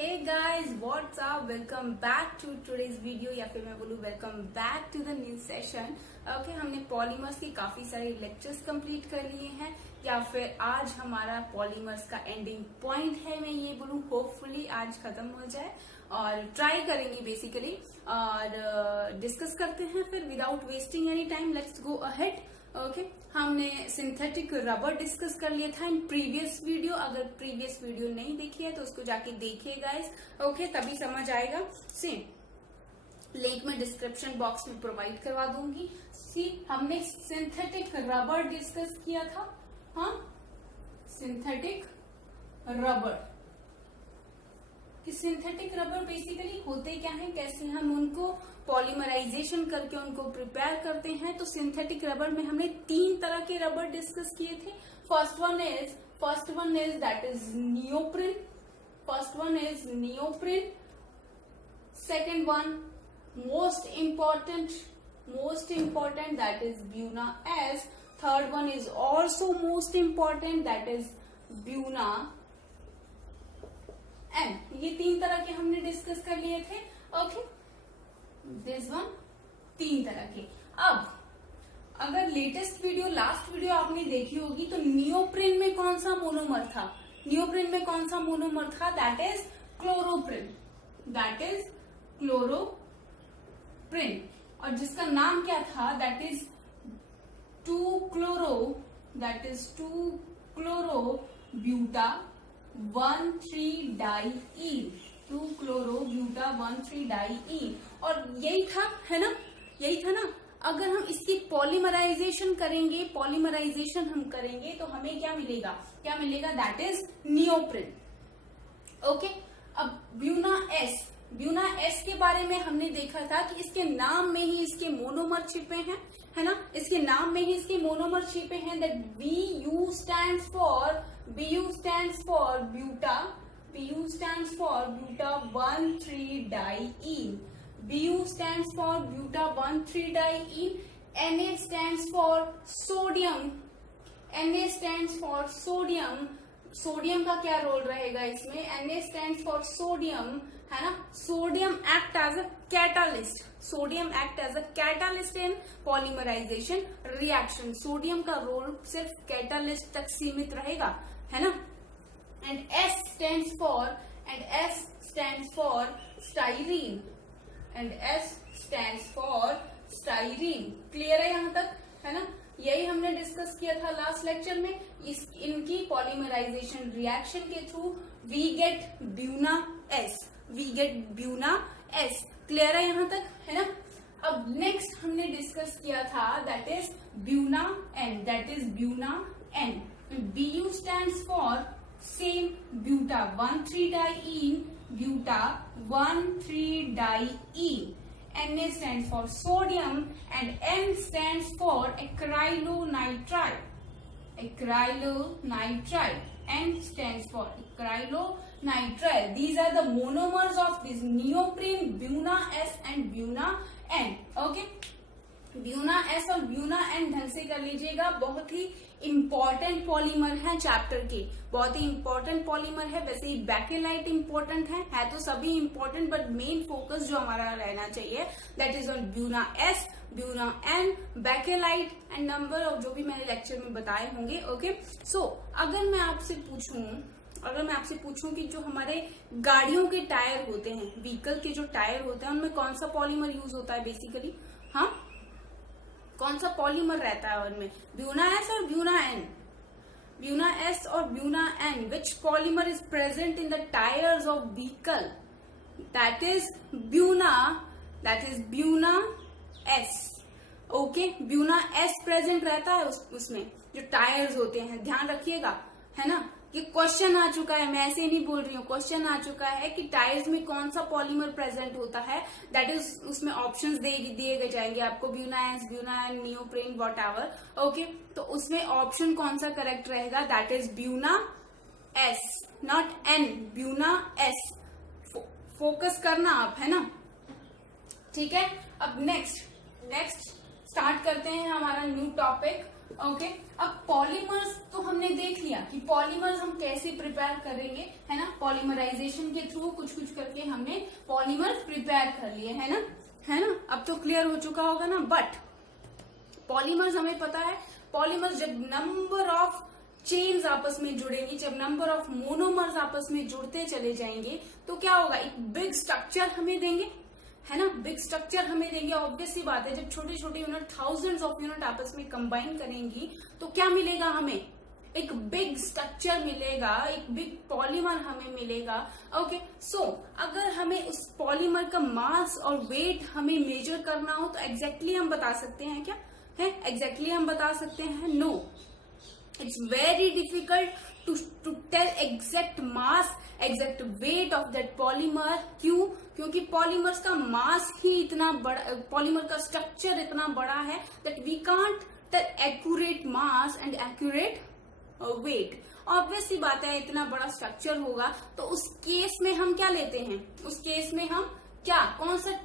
Hey guys, what's up? Welcome back to today's video या फिर मैं बोलूँ welcome back to the new session. Okay, हमने polymers के काफी सारे लेक्चर्स कंप्लीट कर लिए हैं या फिर आज हमारा पॉलीमर्स का एंडिंग पॉइंट है, मैं ये बोलूँ होपफुली आज खत्म हो जाए और ट्राई करेंगे बेसिकली और डिस्कस करते हैं फिर without wasting any time. Let's go ahead. Okay, हमने सिंथेटिक रबर डिस्कस कर लिया था इन प्रीवियस वीडियो. अगर प्रीवियस वीडियो नहीं देखी है तो उसको जाके देखिए गाइस. ओके, तभी समझ आएगा. सी लिंक में डिस्क्रिप्शन बॉक्स में प्रोवाइड करवा दूंगी. सी हमने सिंथेटिक रबर डिस्कस किया था. हाँ, सिंथेटिक रबर कि सिंथेटिक रबर बेसिकली होते क्या है, कैसे हम उनको पॉलीमराइजेशन करके उनको प्रिपेयर करते हैं. तो सिंथेटिक रबर में हमने 3 तरह के रबर डिस्कस किए थे. First one is that is neoprene. Second one most important that is Buna S. Third one is also most important that is Buna N. ये 3 तरह के हमने डिस्कस कर लिए थे. ओके, दिस वन 3 तरह के. अब अगर लेटेस्ट वीडियो लास्ट वीडियो आपने देखी होगी तो नियोप्रिन में कौन सा मोनोमर था? That is chloroprene. और जिसका नाम क्या था? That is 2-chloro-buta 1,3-diene. 2-chloro-buta 1,3-diene. और यही था, है ना? यही था ना. अगर हम इसकी पॉलीमराइजेशन करेंगे तो हमें क्या मिलेगा? That is neoprene. ओके, अब ब्यूना एस के बारे में हमने देखा था कि इसके नाम में ही इसके मोनोमर छिपे हैं, है ना? इसके नाम में ही इसके मोनोमर छिपे हैं. That BU stands for buta 1,3-diene. BU stands for buta 1,3-diene. Na stands for sodium. Sodium का क्या रोल रहेगा इसमें? Na stands for sodium, है ना? Sodium act as a catalyst in polymerization reaction. Sodium का role सिर्फ catalyst तक सीमित रहेगा, है ना? And S stands for styrene. Clear है यहाँ तक, है ना? यही हमने डिस्कस किया था लास्ट लेक्चर में. इनकी पॉलीमराइजेशन रिएक्शन के through we get Buna S. Clear है यहाँ तक, है ना? अब नेक्स्ट हमने डिस्कस किया था that is Buna N. BU stands for same buta 1,3-diene. Na stands for sodium and N stands for acrylonitrile. N stands for acrylonitrile. These are the monomers of this neoprene, Buna S and Buna N. Okay, Buena S और Buna N ढंग से कर लीजिएगा. बहुत ही important polymer है chapter के, बहुत ही important polymer है. वैसे ही बैकेलाइट इंपॉर्टेंट है तो सभी इंपॉर्टेंट, बट मेन फोकस जो हमारा रहना चाहिए that is on Buna S, Buna N, bakelite and number of जो भी मैंने लेक्चर में बताए होंगे. ओके, सो अगर मैं आपसे पूछूं कि जो हमारे गाड़ियों के टायर होते हैं, व्हीकल के जो टायर होते हैं, उनमें कौन सा पॉलीमर यूज होता है बेसिकली? हाँ, कौन सा पॉलीमर रहता है उनमें? ब्यूना एस और Buna N. Which polymer is present in the tyres of vehicle? That is Buna S. Okay, Buna S present रहता है उसमें जो टायर्स होते हैं. ध्यान रखिएगा, है ना? ये क्वेश्चन आ चुका है, मैं ऐसे नहीं बोल रही हूँ. क्वेश्चन आ चुका है कि टायर्स में कौन सा पॉलीमर प्रेजेंट होता है. दैट इज उसमें ऑप्शंस दिए जाएंगे आपको, Buna S, Buna N, neoprene, whatever. Okay, तो उसमें ऑप्शन कौन सा करेक्ट रहेगा? That is Buna S, not N, Buna S. Focus करना आप, है ना? ठीक है. अब नेक्स्ट स्टार्ट करते हैं हमारा न्यू टॉपिक. ओके अब पॉलीमर्स तो हमने देख लिया कि पॉलीमर्स हम कैसे प्रिपेयर करेंगे, है ना, पॉलीमराइजेशन के थ्रू कुछ कुछ करके हमने पॉलीमर प्रिपेयर कर लिए, है ना, अब तो क्लियर हो चुका होगा ना। बट पॉलीमर्स हमें पता है, पॉलीमर्स जब नंबर ऑफ चेन्स आपस में जुड़ेंगी, जब नंबर ऑफ मोनोमर्स आपस में जुड़ते चले जाएंगे तो क्या होगा, एक बिग स्ट्रक्चर हमें देंगे, है ना, बिग स्ट्रक्चर हमें देंगे। ऑब्वियस सी बात है, जब छोटे छोटे यूनिट थाउजेंड्स ऑफ यूनिट आपस में कंबाइन करेंगी तो क्या मिलेगा हमें, एक बिग स्ट्रक्चर मिलेगा, एक बिग पॉलीमर हमें मिलेगा। ओके सो अगर हमें उस पॉलीमर का मास और वेट हमें मेजर करना हो तो एग्जैक्टली हम बता सकते हैं क्या, है एग्जैक्टली हम बता सकते हैं, no, it's very difficult to tell exact mass, exact weight of that polymer. क्यों, क्योंकि पॉलीमर्स का मास ही इतना बड़ा, पॉलीमर का स्ट्रक्चर इतना बड़ा है that we can't tell accurate mass and accurate weight. Obvious सी बात है, इतना बड़ा स्ट्रक्चर होगा तो उस केस में हम क्या लेते हैं, उस केस में हम क्या,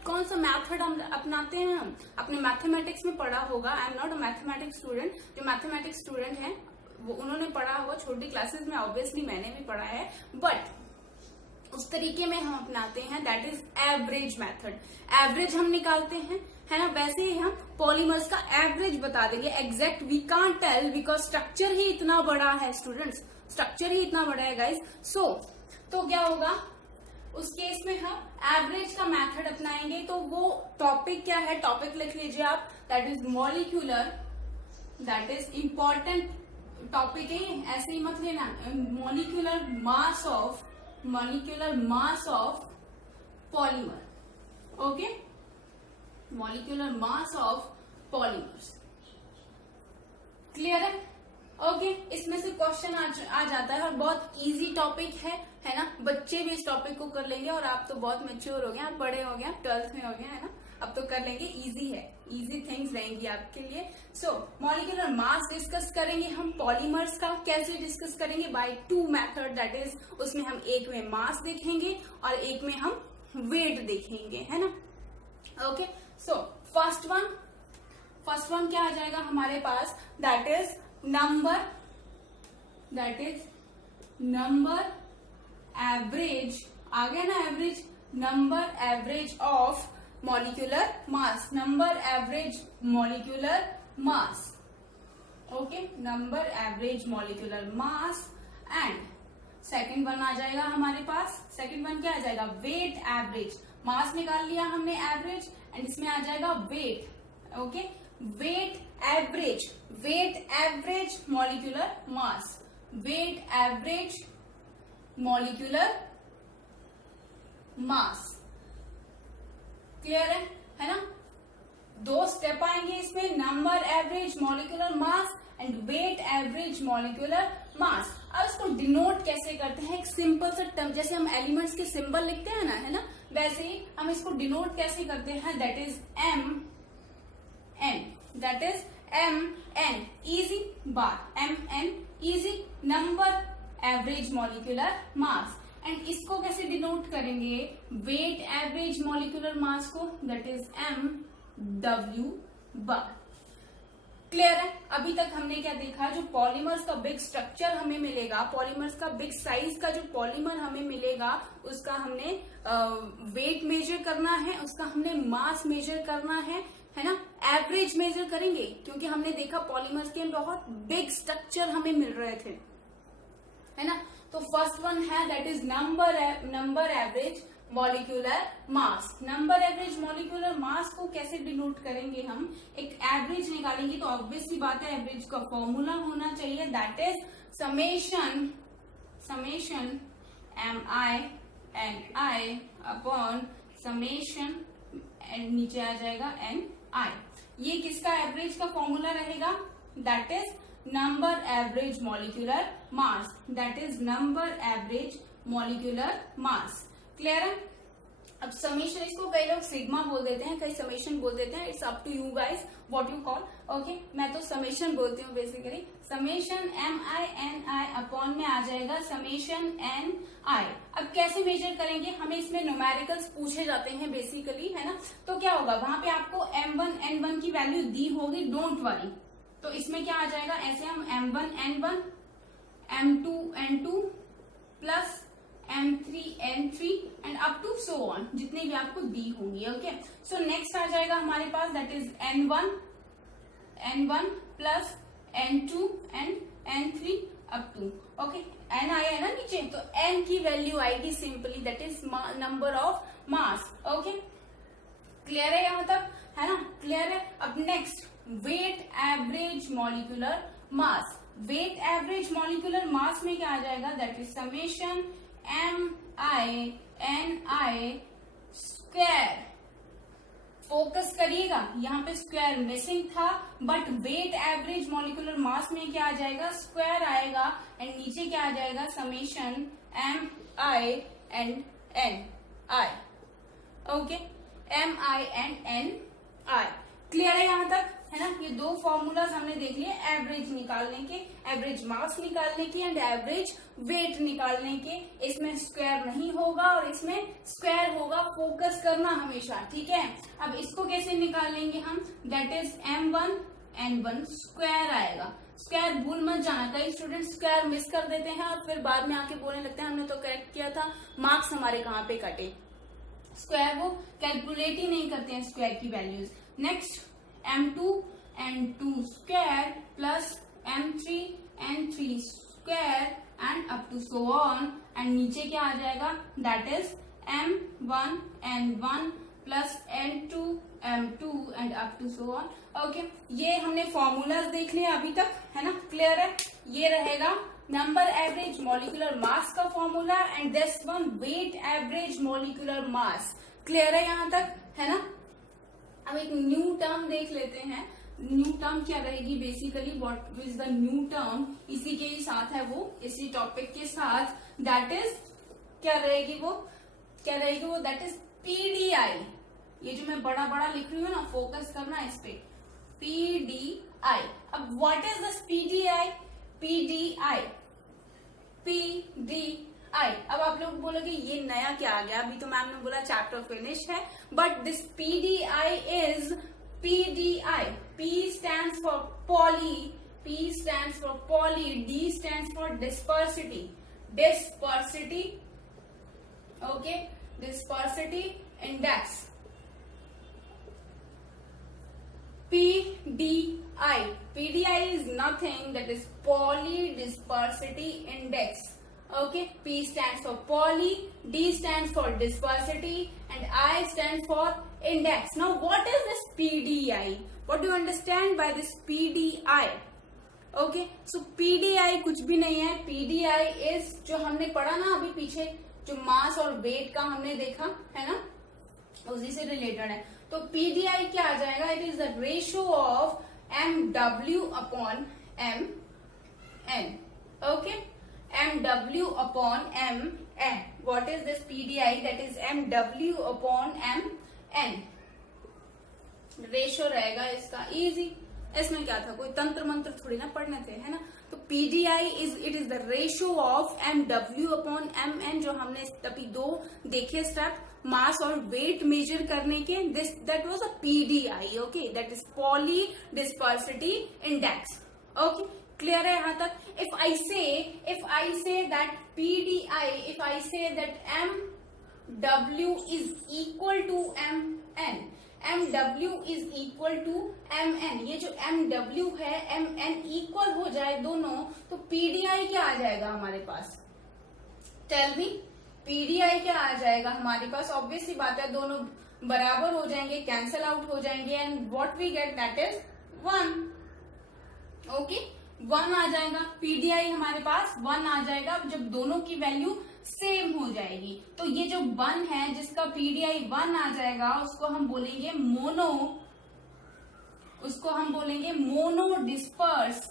कौन सा मैथड हम अपनाते हैं, हम अपने मैथमेटिक्स में पढ़ा होगा। I am not a mathematics student, जो मैथमेटिक्स स्टूडेंट है वो उन्होंने पढ़ा होगा छोटी क्लासेस में, ऑब्वियसली मैंने भी पढ़ा है, बट उस तरीके में हम अपनाते हैं, that is average method. Average हम निकालते हैं, है ना, वैसे ही हम पॉलीमर्स का एवरेज बता देंगे। Exact we can't tell because structure ही इतना बड़ा है स्टूडेंट्स, स्ट्रक्चर ही इतना बड़ा है गाइज। सो तो क्या होगा, उस केस में हम एवरेज का मेथड अपनाएंगे। तो वो टॉपिक क्या है, टॉपिक लिख लीजिए आप, that is molecular, that is important topic है, ऐसे ही मत लेना, molecular mass of polymer. Okay, molecular mass of polymers, clear है। ओके इसमें से क्वेश्चन आ जाता है और बहुत इजी टॉपिक है ना, बच्चे भी इस टॉपिक को कर लेंगे। और आप तो बहुत मैच्योर हो गए, आप बड़े हो गए, आप 12th में हो गए, है ना, अब तो कर लेंगे, इजी है, इजी थिंग्स रहेंगी आपके लिए। सो मॉलिक्यूलर मास डिस्कस करेंगे हम पॉलीमर्स का, कैसे डिस्कस करेंगे, by two method, that is उसमें हम एक में मास देखेंगे और एक में हम वेट देखेंगे, है ना। ओके सो फर्स्ट वन क्या आ जाएगा हमारे पास, दैट इज नंबर एवरेज, आ गया ना average, number average of molecular mass, number average molecular mass. Okay, number average molecular mass. And second one आ जाएगा हमारे पास, सेकंड वन क्या आ जाएगा, वेट एवरेज। मास निकाल लिया हमने एवरेज, एंड इसमें आ जाएगा weight. Okay, weight average molecular mass, weight average molecular mass, clear है ना। दो स्टेप आएंगे इसमें, number average molecular mass and weight average molecular mass. अब इसको डिनोट कैसे करते हैं, एक सिंपल सा टर्म, जैसे हम एलिमेंट्स के सिंबल लिखते हैं ना, है ना, वैसे ही हम इसको डिनोट कैसे करते हैं, that is M N, easy बात, M N easy, number average molecular mass. And इसको कैसे डिनोट करेंगे, वेट एवरेज मॉलिक्यूलर मास को, that is M W bar. Clear है। अभी तक हमने क्या देखा, जो पॉलीमर्स का बिग स्ट्रक्चर हमें मिलेगा, पॉलीमर्स का बिग साइज का जो पॉलीमर हमें मिलेगा, उसका हमने वेट मेजर करना है, उसका हमने मास मेजर करना है ना, एवरेज मेजर करेंगे, क्योंकि हमने देखा पॉलीमर्स के बहुत बिग स्ट्रक्चर हमें मिल रहे थे, है ना। तो फर्स्ट वन है that is number average molecular mass. Number average molecular mass को कैसे डिनोट करेंगे, हम एक एवरेज निकालेंगे, तो ऑब्वियस सी बात है एवरेज का फॉर्मूला होना चाहिए, that is summation M I N I upon summation, नीचे आ जाएगा एन आई। ये किसका एवरेज का फॉर्मूला रहेगा, that is number average molecular mass, that is number average molecular mass. Clear है। अब समेशन, इसको कई लोग सिग्मा बोल देते हैं, कई समेशन बोल देते हैं, it's up to you guys what you call. Okay, मैं तो समेशन बोलती हूँ basically. Summation M I N I upon में आ जाएगा समेशन एन आई। अब कैसे मेजर करेंगे, हमें इसमें न्यूमेरिकल्स पूछे जाते हैं बेसिकली, है ना। तो क्या होगा, वहां पे आपको M1 N1 की वैल्यू दी होगी, डोंट वरी, तो इसमें क्या आ जाएगा, ऐसे हम M1 N1, M2 N2 plus M3 N3 and up to so on, जितने भी आपको दी होंगी। ओके, सो नेक्स्ट आ जाएगा हमारे पास that is N1 plus N2 and N3 up to, okay, N आया है ना नीचे, तो N की वैल्यू आएगी simply that is number of mass. Okay, clear है यहाँ तक, है ना, क्लियर है। अब next weight average molecular mass. Weight average molecular mass में क्या आ जाएगा, that is summation MINI square. Focus करिएगा, यहाँ पे स्क्वायर मिसिंग था, but weight average molecular mass में क्या आ जाएगा, स्क्वायर आएगा एंड नीचे क्या आ जाएगा, summation MI and NI। Okay, MI and NI, clear है यहाँ तक, है ना। ये दो फॉर्मूलाज हमने देख लिए एवरेज निकालने के, एवरेज मास निकालने की एंड एवरेज वेट निकालने के। इसमें स्क्वायर नहीं होगा और इसमें स्क्वायर होगा, फोकस करना हमेशा, ठीक है। अब इसको कैसे निकालेंगे हम, that is M1 N1 square आएगा। स्क्वायर भूल मत जाना, कई स्टूडेंट स्क्वायर मिस कर देते हैं और फिर बाद में आके बोलने लगते हैं हमने तो करेक्ट किया था, मार्क्स हमारे कहाँ पे कटे। स्क्वायर वो कैलकुलेट ही नहीं करते हैं स्क्वायर की values. Next M2 N2 square plus M3 N3 square and up to so on, and नीचे क्या आ जाएगा, that is M1 N1 plus N2 M2 and up to so on. Okay, ये हमने फॉर्मूलाज देख लिया अभी तक, है ना, क्लियर है। ये रहेगा नंबर एवरेज मॉलिक्यूलर मास का formula and this one weight average molecular mass, clear है यहाँ तक, है ना। अब एक न्यू टर्म देख लेते हैं। न्यू टर्म क्या रहेगी, basically what is the new term, इसी के ही साथ है वो, इसी टॉपिक के साथ, दैट इज क्या रहेगी वो, दैट इज PDI। ये जो मैं बड़ा बड़ा लिख रही हूँ ना, फोकस करना इस पे, PDI। अब what is this PDI, PDI। अब आप लोग बोलोगे ये नया क्या आ गया, अभी तो मैम ने बोला चैप्टर फिनिश है, but this PDI is PDI। P stands for poly, P stands for poly, D stands for dispersity, okay, dispersity index, PDI is nothing, that is poly dispersity index। Okay, P stands for poly, D stands for dispersity and I stands for index। Now what is this PDI? What do you understand by this PDI? Okay, so PDI कुछ भी नहीं है। PDI is जो हमने पढ़ा ना अभी पीछे, जो मास और वेट का हमने देखा है ना, उसी से रिलेटेड है। तो PDI क्या आ जाएगा, it is the ratio of MW upon MN। Okay, MW upon MN। What is this PDI? That is MW upon MN। Ratio रहेगा इसका, इजी। इसमें क्या था, कोई तंत्र मंत्र थोड़ी ना पढ़ने थे, है ना। तो PDI it is the ratio of MW upon MN, जो हमने अभी दो देखे स्टेप, मास और वेट मेजर करने के, that was a PDI। Okay, that is polydispersity index. Okay, clear है यहाँ तक। If I say that PDI, if I say that MW is equal to MN, MW is equal to MN, ये जो MW है MN equal हो जाए दोनों, तो PDI क्या आ जाएगा हमारे पास, टेल मी। PDI क्या आ जाएगा हमारे पास, ऑब्वियस सी बात है, दोनों बराबर हो जाएंगे, कैंसल आउट हो जाएंगे, and what we get that is 1। Okay, 1 आ जाएगा। PDI हमारे पास 1 आ जाएगा जब दोनों की वैल्यू सेम हो जाएगी। तो ये जो 1 है जिसका PDI 1 आ जाएगा, उसको हम बोलेंगे मोनो डिस्पर्स।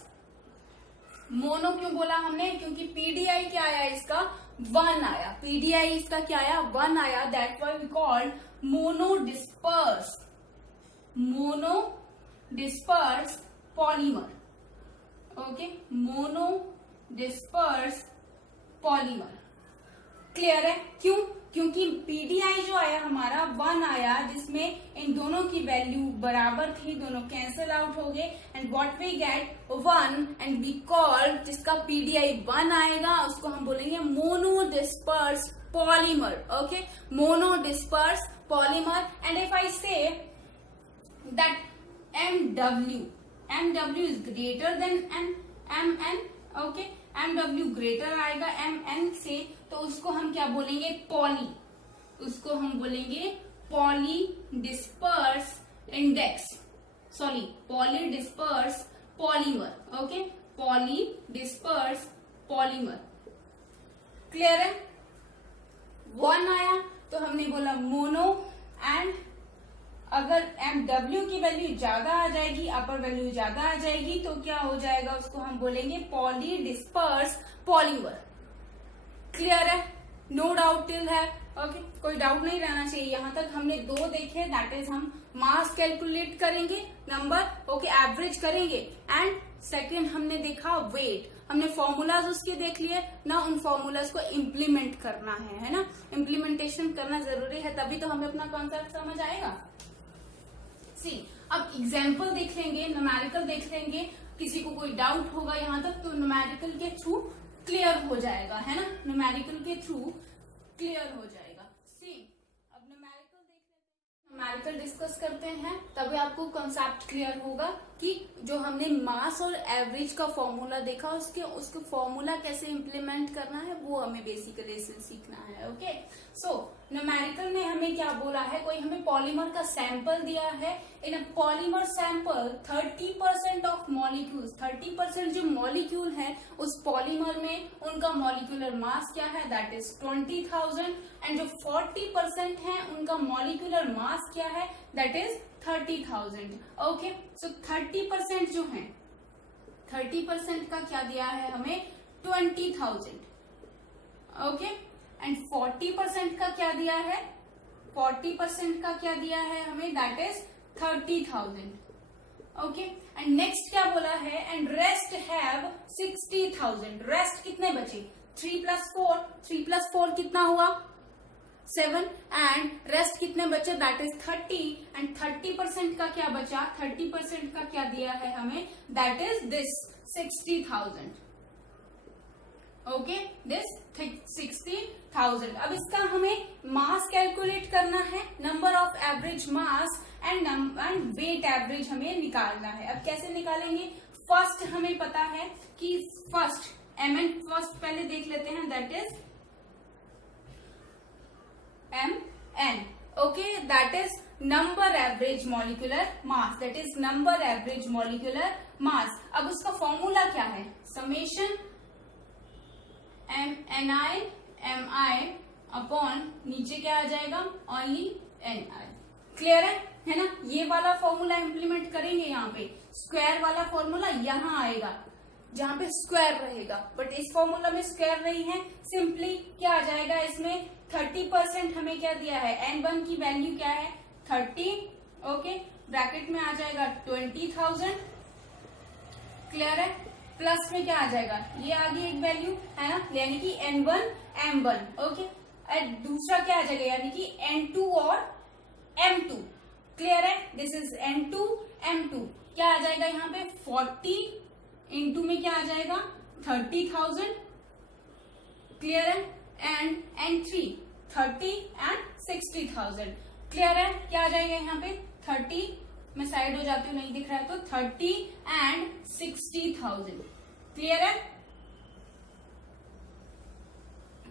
मोनो क्यों बोला हमने, क्योंकि PDI क्या आया इसका, 1 आया। PDI इसका क्या आया, 1 आया, that why we called monodisperse polymer. Okay, monodisperse polymer, clear है। क्यों, क्योंकि PDI जो जो आया हमारा 1 आया, जिसमें इन दोनों की वैल्यू बराबर थी, दोनों कैंसल आउट हो गए and what we get 1 and we call, जिसका पीडीआई 1 आएगा उसको हम बोलेंगे monodisperse polymer. Okay, monodisperse polymer. And if I say that MW is greater than MN. Okay, MW greater आएगा MN से, तो उसको हम क्या बोलेंगे? पॉली. उसको हम बोलेंगे poly disperse index, sorry poly disperse polymer. Okay, poly disperse polymer. Clear है? 1 आया तो हमने बोला मोनो, एंड अगर MW की वैल्यू ज्यादा आ जाएगी, अपर वैल्यू ज्यादा आ जाएगी, तो क्या हो जाएगा? उसको हम बोलेंगे पॉली डिस्पर्स पॉलीमर. क्लियर है? नो डाउट टिल है. ओके, कोई डाउट नहीं रहना चाहिए. यहां तक हमने 2 देखे, दैट इज हम मास कैलकुलेट करेंगे, नंबर, ओके, एवरेज करेंगे, एंड सेकेंड हमने देखा वेट. हमने फॉर्मूलाज उसके देख लिए ना, उन फॉर्मूलाज को इम्प्लीमेंट करना है ना. इम्प्लीमेंटेशन करना जरूरी है, तभी तो हमें अपना कॉन्सेप्ट समझ आएगा. अब एग्जाम्पल देख लेंगे, न्यूमेरिकल देख लेंगे. किसी को कोई डाउट होगा यहाँ तक तो न्यूमेरिकल के थ्रू क्लियर हो जाएगा, है ना. न्यूमेरिकल के थ्रू क्लियर हो जाएगा. अब न्यूमेरिकल देख लेते हैं, न्यूमेरिकल डिस्कस करते हैं, तभी आपको कॉन्सेप्ट क्लियर होगा कि जो हमने मास और एवरेज का फॉर्मूला देखा, उसके फॉर्मूला कैसे इम्प्लीमेंट करना है वो हमें बेसिकली सीखना है. ओके, सो न्यूमेरिकल में हमें क्या बोला है? कोई हमें पॉलीमर का सैंपल दिया है. In a polymer sample 30% of molecules, 30% जो मॉलिक्यूल है उस पॉलीमर में, उनका मॉलिक्यूलर मास क्या है? That is 20,000. एंड जो 40% है उनका मॉलिक्यूलर मास क्या है? That is 30,000. ओके, सो 30% जो है, 30% का क्या दिया है हमें? 20,000. ओके, एंड 40% का क्या दिया है? 40% का क्या दिया है हमें? That is 30,000. Okay, and next क्या बोला है? And rest have 60,000. रेस्ट कितने बचे? 3 + 4, 3 + 4 कितना हुआ? 7. एंड रेस्ट कितने बचे? That is 30. एंड 30% का क्या बचा? 30% का क्या दिया है हमें? That is this 60,000. Okay, this 60,000. अब इसका हमें मास कैलकुलेट करना है, number of average mass and weight average हमें निकालना है. अब कैसे निकालेंगे? फर्स्ट हमें पता है कि फर्स्ट MN फर्स्ट पहले देख लेते हैं, that is MN. Okay, that is number average molecular mass, that is number average molecular mass. अब उसका फॉर्मूला क्या है? समेशन MNI MI अपॉन नीचे क्या आ जाएगा? Only NI. क्लियर है ना. ये वाला फॉर्मूला इम्प्लीमेंट करेंगे. यहाँ पे स्क्वायर वाला फॉर्मूला यहाँ आएगा जहाँ पे स्क्वायर रहेगा, बट इस फॉर्मूला में स्क्वायर नहीं है. सिंपली क्या आ जाएगा इसमें? 30% हमें क्या दिया है? N1 की वैल्यू क्या है? 30. ओके, ब्रैकेट में आ जाएगा 20,000. क्लियर है. प्लस में क्या आ जाएगा? ये आगे एक वैल्यू है ना, यानी कि N1 M1. ओके, और दूसरा क्या आ जाएगा? यानी कि N2 और M2. क्लियर है. This is N2 M2. क्या आ जाएगा यहाँ पे? 40 इंटू में क्या आ जाएगा? 30,000. क्लियर है. And N3 30 and 60,000. क्लियर है. क्या आ जाएगा यहाँ पे? 30, मैं साइड हो जाती हूँ, नहीं दिख रहा है तो 30 एंड 60,000. क्लियर है.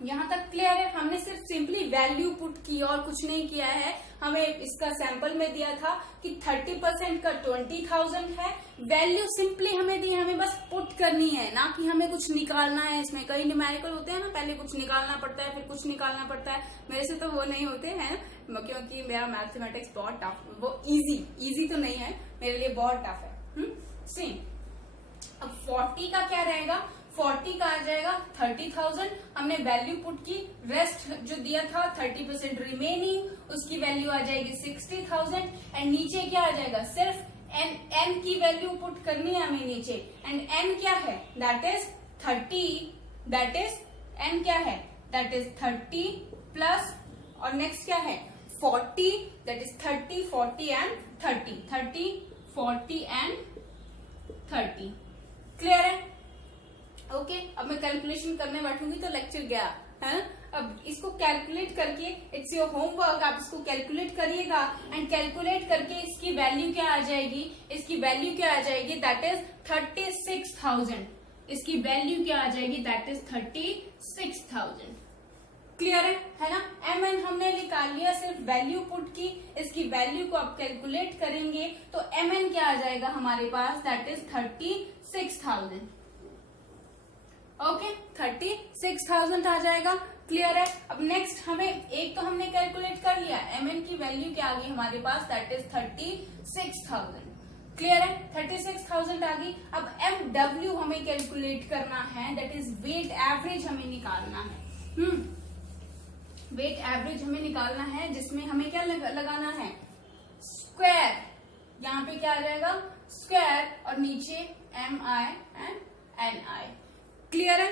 यहां तक क्लियर है. हमने सिर्फ सिंपली वैल्यू पुट की और कुछ नहीं किया है. हमें इसका सैंपल में दिया था कि 30% का 20,000 है. वैल्यू सिंपली हमें दी, हमें बस पुट करनी है, ना कि हमें कुछ निकालना है. इसमें कई न्यूमेरिकल होते हैं ना, पहले कुछ निकालना पड़ता है फिर कुछ निकालना पड़ता है. मेरे से तो वो नहीं होते हैं, क्योंकि मेरा मैथमेटिक्स बहुत टफ, वो इजी तो नहीं है मेरे लिए, बहुत टफ है. सेम. अब 40 का क्या रहेगा? 40 का आ जाएगा 30,000. हमने वैल्यू पुट की, रेस्ट जो दिया था 30% रिमेनिंग, उसकी वैल्यू आ जाएगी 60,000. एंड नीचे क्या आ जाएगा? सिर्फ n की वैल्यू पुट करनी है हमें नीचे. एंड n क्या है? That is 30. That is n क्या है? दैट इज 30 प्लस, और नेक्स्ट क्या है? 40, that is 30, 40 and 30. 30, 40 and 30. Clear है? ओके, अब मैं कैलकुलेशन करने बैठूंगी तो लेक्चर गया है। अब इसको कैलकुलेट करके, इट्स योर होमवर्क, आप इसको कैलकुलेट करिएगा एंड कैलकुलेट करके इसकी वैल्यू क्या आ जाएगी, इसकी वैल्यू क्या आ जाएगी, दैट इज 36,000। इसकी वैल्यू क्या आ जाएगी, दैट इज 36,000। क्लियर है ना? mn हमने निकाल लिया, सिर्फ वैल्यू पुट की, इसकी वैल्यू को आप कैलकुलेट करेंगे तो mn क्या आ जाएगा हमारे पास, दैट इज 36,000। ओके, 36,000 आ जाएगा। क्लियर है? अब नेक्स्ट हमें एक तो हमने कैलकुलेट कर लिया, mn की वैल्यू क्या आ गई हमारे पास, दैट इज 36,000। क्लियर है? 36,000 आ गई। अब mw हमें कैलकुलेट करना है, दैट इज वेट एवरेज हमें निकालना है। वेट एवरेज हमें निकालना है, जिसमें हमें क्या लगाना है, स्क्वायर। यहाँ पे क्या आ जाएगा, स्क्वायर, और नीचे mi एंड ni। क्लियर है?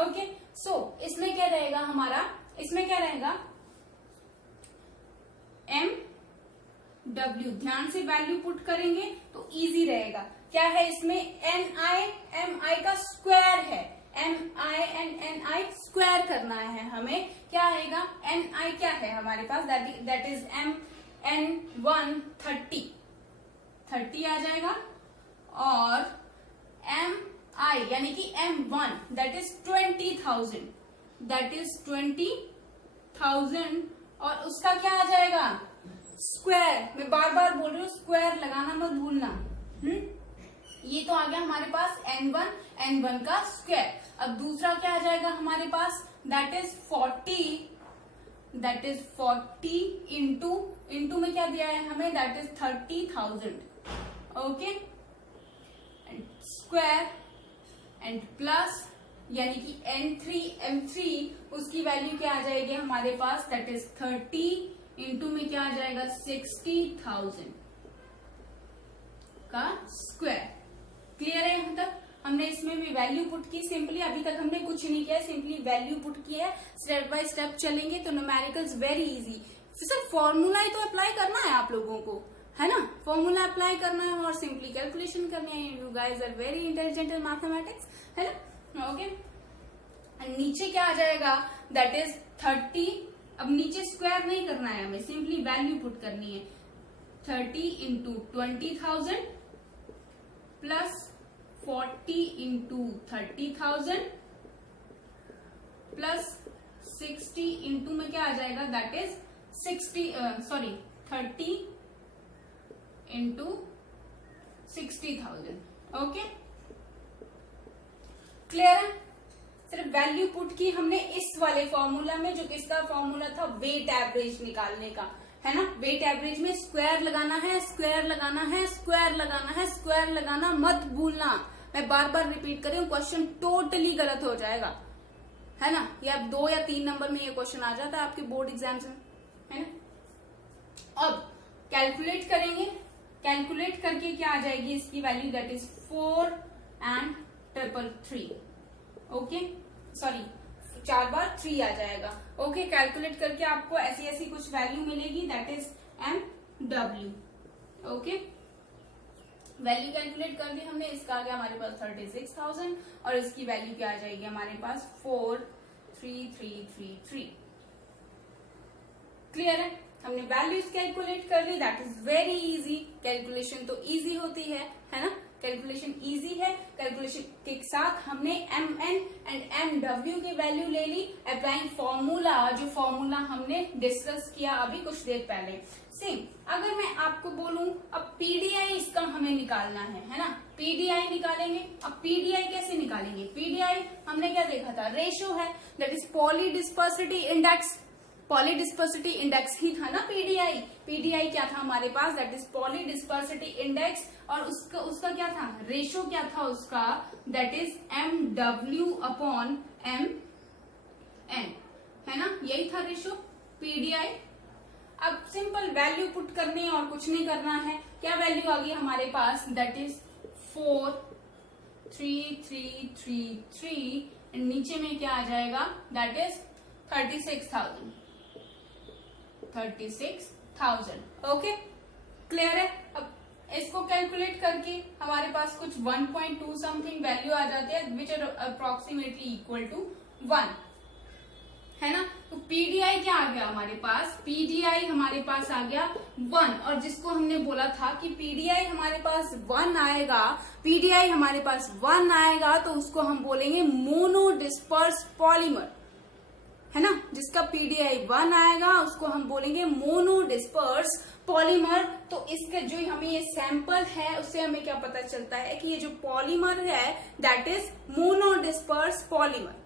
ओके, सो इसमें क्या रहेगा हमारा, इसमें क्या रहेगा, mw, ध्यान से वैल्यू पुट करेंगे तो इजी रहेगा। क्या है इसमें, mi का स्क्वायर है, mi एंड ni स्क्वायर करना है हमें। क्या आएगा, ni क्या है हमारे पास, दैट इज n1 30 आ जाएगा, और mi यानी कि m1 that is 20,000, that is 20,000, और उसका क्या आ जाएगा, स्क्वायर। मैं बार बार बोल रही हूँ, स्क्वायर लगाना मत भूलना। ये तो आ गया हमारे पास n1 का स्क्वायर। अब दूसरा क्या आ जाएगा हमारे पास, दैट इज 40 इंटू में क्या दिया है हमें, that is 30,000। Okay, square and plus, यानी कि m3 उसकी वैल्यू क्या आ जाएगी हमारे पास, दैट इज 30 इंटू में क्या आ जाएगा, 60,000 का स्क्वायर। क्लियर है? यहाँ तक हमने इसमें भी वैल्यू पुट की सिंपली, अभी तक हमने कुछ नहीं किया, सिंपली वैल्यू पुट किया है। स्टेप बाय स्टेप चलेंगे तो न्यूमेरिकल्स वेरी इजी। सिर्फ फॉर्मूला ही तो अप्लाई करना है आप लोगों को, है ना? फॉर्मूला अप्लाई करना है और सिंपली कैलकुलेशन करनी है। You guys are very intelligent in mathematics, है ना? ओके, नीचे क्या आ जाएगा, दैट इज 30। अब नीचे स्क्वायर नहीं करना है हमें, सिंपली वैल्यू पुट करनी है। 30 into 20,000 plus 40 into 30,000 plus 60 into में क्या आ जाएगा, that is 30 into 60,000। Okay, clear है? सिर्फ वैल्यू पुट की हमने इस वाले फॉर्मूला में, जो किसका फॉर्मूला था, वेट एवरेज निकालने का, है ना? वेट एवरेज में स्क्वायर लगाना है, स्क्वायर लगाना है, स्क्वायर लगाना है, स्क्वायर लगाना मत भूलना। मैं बार बार रिपीट कर रही हूँ, क्वेश्चन टोटली गलत हो जाएगा, है ना? या 2 या 3 नंबर में ये क्वेश्चन आ जाता है आपके बोर्ड एग्जाम्स में, है ना? अब कैलकुलेट करेंगे, कैलकुलेट करके क्या आ जाएगी इसकी value, that is 4 and 333। Okay, sorry 4 बार 3 आ जाएगा। ओके, कैलकुलेट करके आपको ऐसी ऐसी कुछ वैल्यू मिलेगी, that is mw। Okay, value calculate कर दी हमने, इसका आ गया हमारे पास 36,000 और इसकी वैल्यू क्या आ जाएगी हमारे पास, 43333। क्लियर है? हमने वैल्यूज कैलकुलेट कर ली, that is very easy. Calculation तो इजी होती है ना? कैलकुलेशन इजी है। कैलकुलेशन के साथ हमने mn एंड mw की वैल्यू ले ली, अप्लाइंग फॉर्मूला, जो फॉर्मूला हमने डिस्कस किया अभी कुछ देर पहले। सेम अगर मैं आपको बोलूं अब पीडीआई इसका हमें निकालना है ना? पीडीआई निकालेंगे। अब पीडीआई कैसे निकालेंगे? पीडीआई हमने क्या देखा था, रेशो है, दैट इज पॉलीडिस्पर्सिटी इंडेक्स। पॉलीडिस्पर्सिटी इंडेक्स ही था ना पीडीआई। पीडीआई क्या था हमारे पास, दैट इज पॉलीडिस्पर्सिटी इंडेक्स, और उसका क्या था, रेशो क्या था उसका, that is mw upon mn, है ना? यही था रेशो पीडीआई। अब सिंपल वैल्यू पुट करनी है और कुछ नहीं करना है। क्या वैल्यू आ गई हमारे पास, दैट इज 43333, नीचे में क्या आ जाएगा, दैट इज 36,000। 36,000। ओके, क्लियर है। अब इसको कैलकुलेट करके हमारे पास कुछ 1.2 समथिंग वैल्यू आ जाती है, which are approximately equal to 1, है ना। तो पीडीआई क्या आ गया हमारे पास, पीडीआई हमारे पास आ गया 1, और जिसको हमने बोला था कि पीडीआई हमारे पास 1 आएगा, पीडीआई हमारे पास 1 आएगा तो उसको हम बोलेंगे मोनोडिस्पर्स पॉलीमर, है ना। जिसका पीडीआई 1 आएगा उसको हम बोलेंगे मोनोडिस्पर्स पॉलीमर। तो इसका जो हमें ये सैंपल है उससे हमें क्या पता चलता है कि ये जो पॉलीमर है दैट इज मोनोडिस्पर्स पॉलीमर।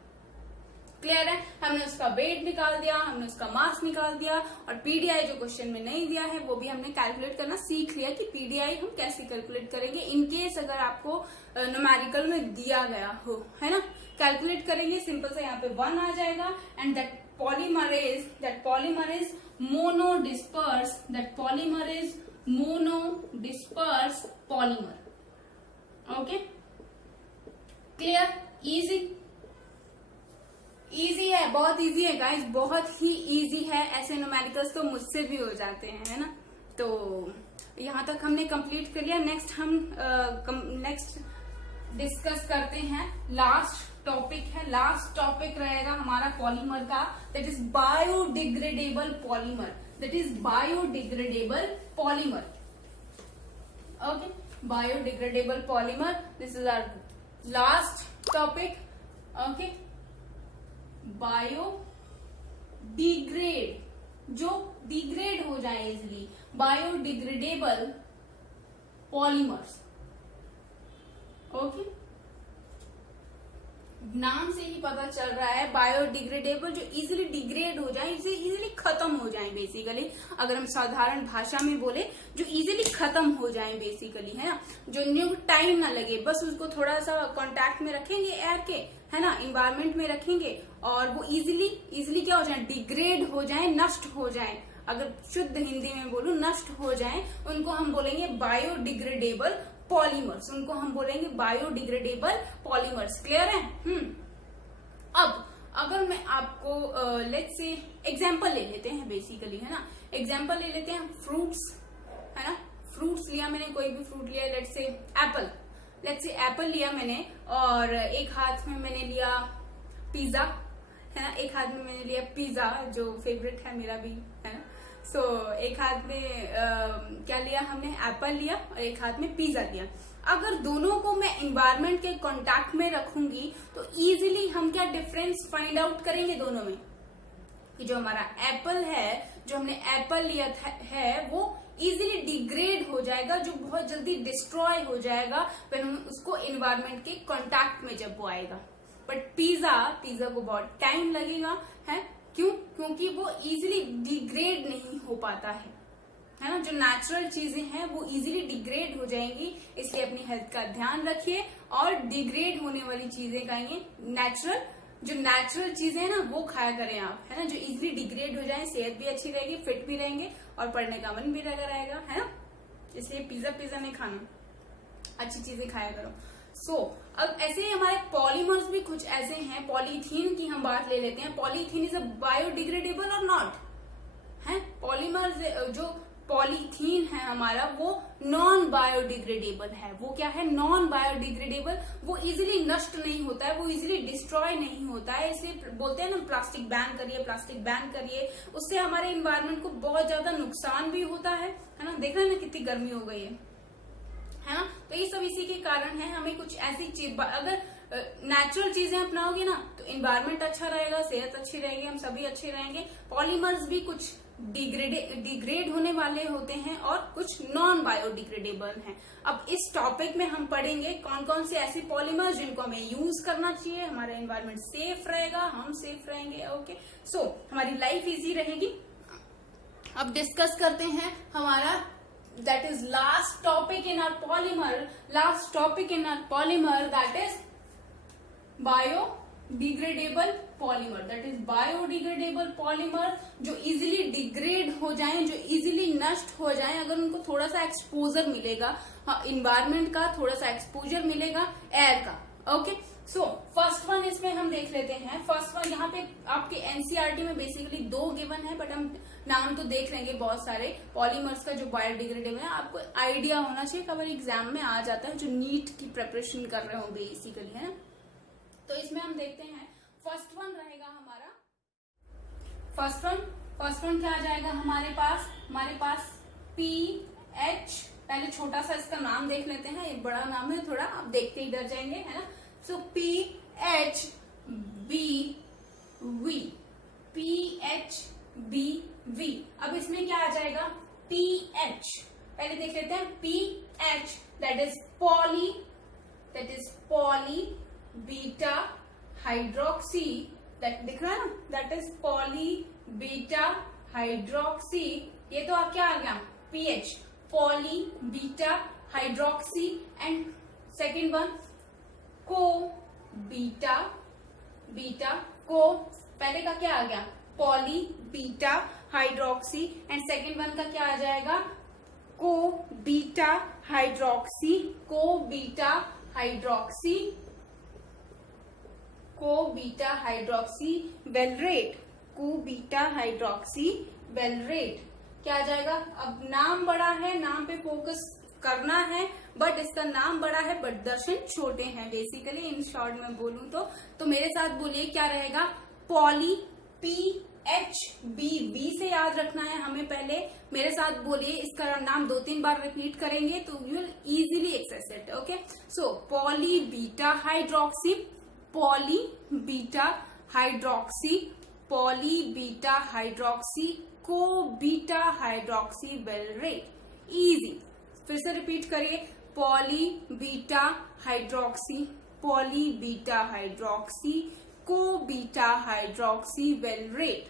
क्लियर है। हमने उसका वेट निकाल दिया, हमने उसका मास निकाल दिया, और पीडीआई जो क्वेश्चन में नहीं दिया है वो भी हमने कैलकुलेट करना सीख लिया कि पीडीआई हम कैसे कैलकुलेट करेंगे इनकेस अगर आपको न्यूमेरिकल में दिया गया हो, है ना। कैलकुलेट करेंगे, सिंपल से यहाँ पे 1 आ जाएगा, and that polymer is monodisperse, that polymer is monodisperse polymer। Okay, clear, easy है, बहुत इजी है गाइस, बहुत ही इजी है। ऐसे न्यूमेरिकल्स तो मुझसे भी हो जाते हैं, है ना। तो यहाँ तक हमने कंप्लीट कर लिया। नेक्स्ट हम डिस्कस करते हैं लास्ट टॉपिक है, लास्ट टॉपिक रहेगा हमारा पॉलीमर का, that is biodegradable polymer, that is biodegradable polymer. Okay, biodegradable polymer, this is our last topic. Okay, biodegrade, जो डिग्रेड हो जाए इजिली, बायोडिग्रेडेबल पॉलीमर्स। ओके, नाम से ही पता चल रहा है बायोडिग्रेडेबल, जो इजीली डिग्रेड हो जाए, इजीली खत्म हो जाए बेसिकली। अगर हम साधारण भाषा में बोले, जो इजीली खत्म हो जाए बेसिकली, है ना। जो न्यू टाइम ना लगे, बस उसको थोड़ा सा कांटेक्ट में रखेंगे एयर के, है ना, इन्वायरमेंट में रखेंगे, और वो इजीली क्या हो जाए, डिग्रेड हो जाए, नष्ट हो जाए। अगर शुद्ध हिंदी में बोलूं, नष्ट हो जाए, उनको हम बोलेंगे बायोडिग्रेडेबल पॉलीमर्स, उनको हम बोलेंगे बायोडिग्रेडेबल पॉलीमर्स। क्लियर है। अब अगर मैं आपको लेट्स से एग्जांपल ले लेते हैं बेसिकली, है ना। एग्जांपल ले लेते हैं फ्रूट्स, है ना। फ्रूट्स लिया मैंने, कोई भी फ्रूट लिया, लेट्स से एप्पल, एप्पल लिया मैंने, और एक हाथ में मैंने लिया पिज्जा, है ना। एक हाथ में मैंने लिया पिज्जा, जो फेवरेट है मेरा भी, है ना। सो एक हाथ में क्या लिया हमने, एप्पल लिया, और एक हाथ में पिज्जा लिया। अगर दोनों को मैं एनवायरनमेंट के कांटेक्ट में रखूंगी तो इजीली हम क्या डिफरेंस फाइंड आउट करेंगे दोनों में, कि जो हमारा एप्पल है, जो हमने एप्पल लिया है, वो इजीली डिग्रेड हो जाएगा, जो बहुत जल्दी डिस्ट्रॉय हो जाएगा फिर हम उसको एनवायरनमेंट के कांटेक्ट में जब वो आएगा। बट पिज्जा को बहुत टाइम लगेगा, है क्यों, क्योंकि वो इजीली डिग्रेड नहीं हो पाता है ना। जो नेचुरल चीजें हैं वो इजीली डिग्रेड हो जाएंगी, इसलिए अपनी हेल्थ का ध्यान रखिए, और डिग्रेड होने वाली चीजें खाएंगे, जो नेचुरल चीजें हैं ना वो खाया करें आप, है ना। जो इजीली डिग्रेड हो जाए, सेहत भी अच्छी रहेगी, फिट भी रहेंगे, और पढ़ने का मन भी लगा रहेगा, है ना। इसलिए पिज्जा नहीं खाना, अच्छी चीजें खाया करो। अब ऐसे ही हमारे पॉलीमर्स भी कुछ ऐसे हैं। पॉलीथीन की हम बात ले लेते हैं। पॉलीथीन इज अ बायोडिग्रेडेबल और नॉट, है। पॉलीमर्स, जो पॉलीथीन है हमारा, वो नॉन बायोडिग्रेडेबल है। वो क्या है, नॉन बायोडिग्रेडेबल। वो इजीली नष्ट नहीं होता है, वो इजीली डिस्ट्रॉय नहीं होता है, इसलिए बोलते हैं ना प्लास्टिक बैन करिए। उससे हमारे इन्वायरमेंट को बहुत ज्यादा नुकसान भी होता है ना। देख रहे हैं ना कितनी गर्मी हो गई है ना। तो ये सब इसी के कारण है। हमें कुछ ऐसी चीज, अगर नेचुरल चीजें अपनाओगे ना तो इन्वायरमेंट अच्छा रहेगा, सेहत अच्छी रहेगी, हम सभी अच्छे रहेंगे। पॉलीमर्स भी कुछ डिग्रेड होने वाले होते हैं और कुछ नॉन बायोडिग्रेडेबल हैं। अब इस टॉपिक में हम पढ़ेंगे कौन कौन से ऐसे पॉलीमर्स जिनको हमें यूज करना चाहिए, हमारा एनवायरनमेंट सेफ रहेगा, हम सेफ रहेंगे। ओके, हमारी लाइफ इजी रहेगी। अब डिस्कस करते हैं हमारा that is last topic in our polymer, that is biodegradable polymer, जो इजीली डिग्रेड हो जाएं, जो इजीली नष्ट हो जाएं, अगर उनको थोड़ा सा एक्सपोजर मिलेगा, इन्वायरमेंट का थोड़ा सा एक्सपोजर मिलेगा, एयर का, ओके, सो फर्स्ट वन इसमें हम देख लेते हैं। फर्स्ट वन यहाँ पे आपके एनसीईआरटी में बेसिकली 2 गिवन है, बट हम नाम तो देख लेंगे बहुत सारे पॉलीमर्स का जो बायोडिग्रेडेबल है। आपको आइडिया होना चाहिए, कभी एग्जाम में आ जाता है जो नीट की प्रिपरेशन कर रहे हो बेसिकली, है ना। तो इसमें हम देखते हैं फर्स्ट वन रहेगा हमारा, फर्स्ट वन क्या आ जाएगा हमारे पास PH। पहले छोटा सा इसका नाम देख लेते हैं, एक बड़ा नाम है थोड़ा, आप देखते ही डर जाएंगे, है ना। सो PHBV। अब इसमें क्या आ जाएगा PH, पहले देख लेते हैं PH, that is poly beta hydroxy, that दिख रहा है ना, that is poly beta hydroxy. ये तो आप क्या आ गया PH, poly beta hydroxy. And second one को बीटा को, पहले का क्या आ गया poly beta hydroxy, and second one का क्या आ जाएगा को बीटा हाइड्रोक्सी वेलरेट। क्या आ जाएगा, अब नाम बड़ा है, नाम पे फोकस करना है, बट इसका नाम बड़ा है बट दर्शन छोटे हैं बेसिकली, इन शॉर्ट में बोलूं तो मेरे साथ बोलिए क्या रहेगा पॉली PHBV से याद रखना है हमें। पहले मेरे साथ बोलिए, इसका नाम 2-3 बार रिपीट करेंगे तो you will easily access it. Okay, so poly beta hydroxy co beta hydroxy valerate. Easy, फिर से रिपीट करिए, poly beta hydroxy co beta hydroxy valerate.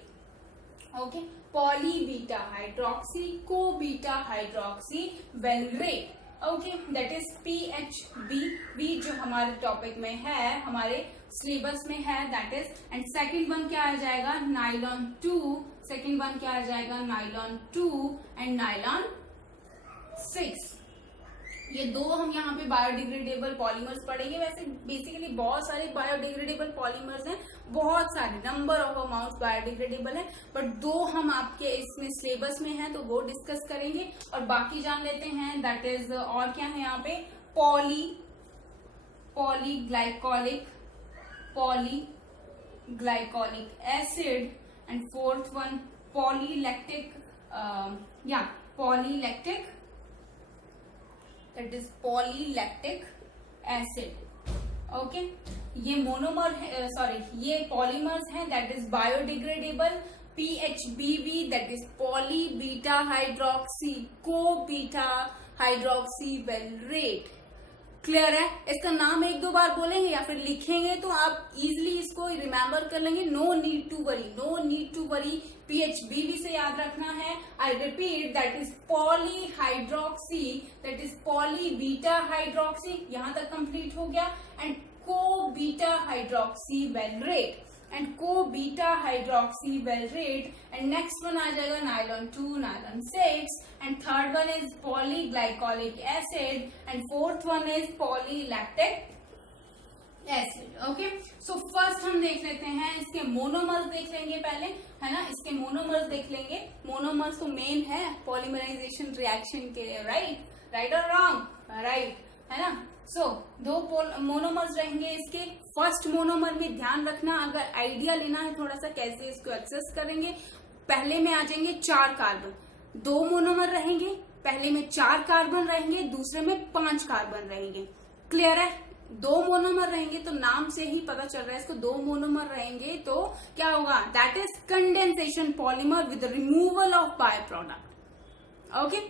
Okay, poly beta hydroxy co beta hydroxy valerate. Okay, that is PHBV जो हमारे topic में है, हमारे syllabus में है, that is. And second one क्या आ जाएगा नाइलॉन 2 एंड नाइलॉन 6। ये 2 हम यहाँ पे बायोडिग्रेडेबल पॉलीमर्स पढ़ेंगे। वैसे बेसिकली बहुत सारे बायोडिग्रेडेबल पॉलीमर्स हैं, बहुत सारे नंबर ऑफ अमाउंट्स बायोडिग्रेडेबल है, बट 2 हम आपके इसमें सिलेबस में हैं तो वो डिस्कस करेंगे, और बाकी जान लेते हैं। दैट इज, और क्या है यहाँ पे polyglycolic acid, and fourth one polylactic that is polylactic acid. Okay, ये मोनोमर ये पॉलीमर्स हैं, that is biodegradable. PHBV that is poly beta hydroxy co beta hydroxy valerate. Clear है, इसका नाम 1-2 बार बोलेंगे या फिर लिखेंगे तो आप इजिली इसको रिमेम्बर कर लेंगे। No need to worry, PHBV से याद रखना है। I repeat, that is poly hydroxy, that is poly beta hydroxy, यहां तक कंप्लीट हो गया। And co beta hydroxy valerate, and next one आ जाएगा nylon 2, nylon 6, and third one is polyglycolic acid, and fourth one is polylactic acid. Okay, so first हम देख लेते हैं इसके मोनोमर्स देख लेंगे पहले, है ना। इसके मोनोमर्स देख लेंगे। मोनोमर्स तो मेन है पॉलीमराइजेशन रिएक्शन के लिए, राइट और रॉन्ग, राइट, है ना। सो 2 मोनोमर्स रहेंगे इसके। फर्स्ट मोनोमर में ध्यान रखना, अगर आइडिया लेना है थोड़ा सा कैसे इसको एक्सेस करेंगे, पहले में आ जाएंगे 4 कार्बन, 2 मोनोमर रहेंगे, पहले में 4 कार्बन रहेंगे, दूसरे में 5 कार्बन रहेंगे। क्लियर है, 2 मोनोमर रहेंगे तो नाम से ही पता चल रहा है इसको 2 मोनोमर रहेंगे तो क्या होगा, that is condensation polymer with removal of by product. Okay,